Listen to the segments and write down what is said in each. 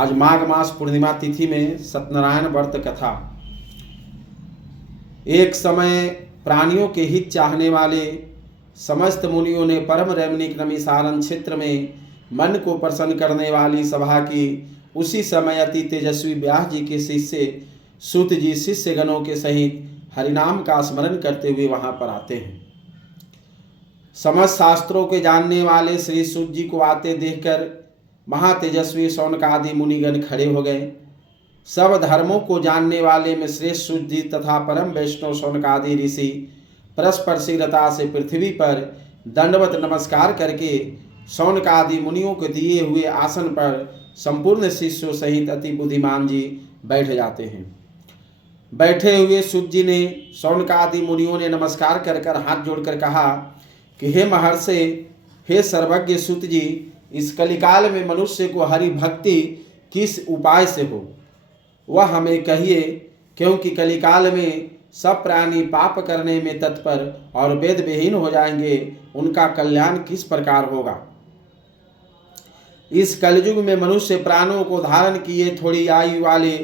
आज माघ मास पूर्णिमा तिथि में सत्यनारायण व्रत कथा। एक समय प्राणियों के हित चाहने वाले समस्त मुनियों ने परम रमणीक नमिसारण क्षेत्र में मन को प्रसन्न करने वाली सभा की। उसी समय अति तेजस्वी व्यास जी के शिष्य सूत जी शिष्य गणों के सहित हरिनाम का स्मरण करते हुए वहां पर आते हैं। समस्त शास्त्रों के जानने वाले श्री सूत जी को आते देखकर महातेजस्वी शौनक आदि मुनिगण खड़े हो गए। सब धर्मों को जानने वाले में श्रेष्ठ सूत जी तथा परम वैष्णव शौनक आदि ऋषि परस्पर शीघ्रता से पृथ्वी पर दंडवत नमस्कार करके शौनक आदि मुनियों के दिए हुए आसन पर संपूर्ण शिष्यों सहित अति बुद्धिमान जी बैठ जाते हैं। बैठे हुए सूत जी ने शौनक आदि मुनियों ने नमस्कार कर कर हाथ जोड़कर कहा कि हे महर्षि, हे सर्वज्ञ सूत जी, इस कलिकाल में मनुष्य को हरि भक्ति किस उपाय से हो वह हमें कहिए, क्योंकि कलिकाल में सब प्राणी पाप करने में तत्पर और वेद विहीन हो जाएंगे। उनका कल्याण किस प्रकार होगा। इस कलयुग में मनुष्य प्राणों को धारण किए थोड़ी आयु वाले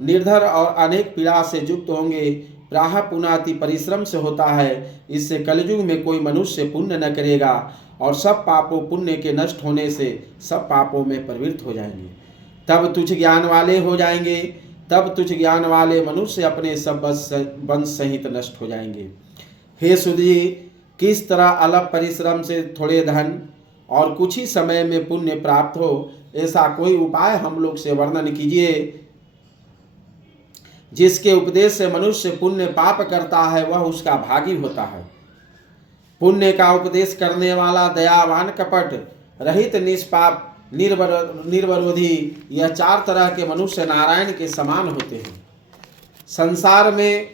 निर्धर और अनेक पीड़ा से युक्त होंगे। प्राह पुनः अति परिश्रम से होता है। इससे कलयुग में कोई मनुष्य पुण्य न करेगा और सब पापों पुण्य के नष्ट होने से सब पापों में प्रवृत्त हो जाएंगे। तब तुच्छ ज्ञान वाले हो जाएंगे। तब तुच्छ ज्ञान वाले मनुष्य अपने सब वंश सहित नष्ट हो जाएंगे। हे सूत जी, किस तरह अल्प परिश्रम से थोड़े धन और कुछ ही समय में पुण्य प्राप्त हो, ऐसा कोई उपाय हम लोग से वर्णन कीजिए। जिसके उपदेश से मनुष्य पुण्य पाप करता है वह उसका भागी होता है। पुण्य का उपदेश करने वाला दयावान, कपट रहित, निष्पाप, निर्विरोधी, यह चार तरह के मनुष्य नारायण के समान होते हैं। संसार में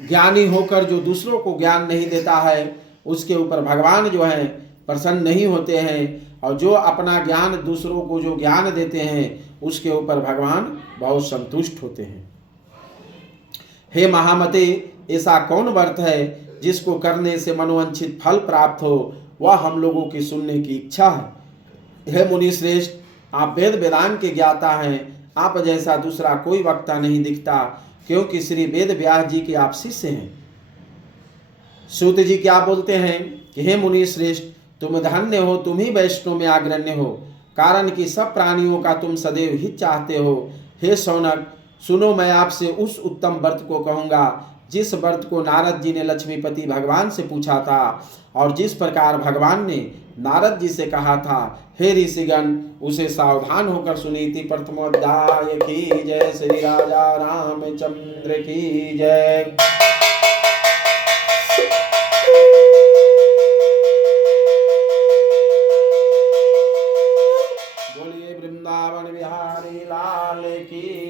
ज्ञानी होकर जो दूसरों को ज्ञान नहीं देता है उसके ऊपर भगवान जो है प्रसन्न नहीं होते हैं, और जो अपना ज्ञान दूसरों को जो ज्ञान देते हैं उसके ऊपर भगवान बहुत संतुष्ट होते हैं। हे महामते, ऐसा कौन व्रत है जिसको करने से मनोवांछित फल प्राप्त हो, वह हम लोगों की सुनने की इच्छा है। हे मुनि श्रेष्ठ, आप वेद वेदांत के ज्ञाता हैं। आप जैसा दूसरा कोई वक्ता नहीं दिखता, क्योंकि श्री वेद व्यास जी के आप शिष्य हैं। सूत जी क्या बोलते हैं कि हे मुनि श्रेष्ठ, तुम धन्य हो, तुम ही वैष्णव में अग्रण्य हो, कारण कि सब प्राणियों का तुम सदैव हित चाहते हो। हे शौनक, सुनो, मैं आपसे उस उत्तम व्रत को कहूँगा जिस व्रत को नारद जी ने लक्ष्मीपति भगवान से पूछा था, और जिस प्रकार भगवान ने नारद जी से कहा था। हे ऋषिगण, उसे सावधान होकर सुनीति। प्रथमोध्याय की जय। श्री राजा रामचंद्र की जय। बोलिए वृंदावन बिहारी लाल की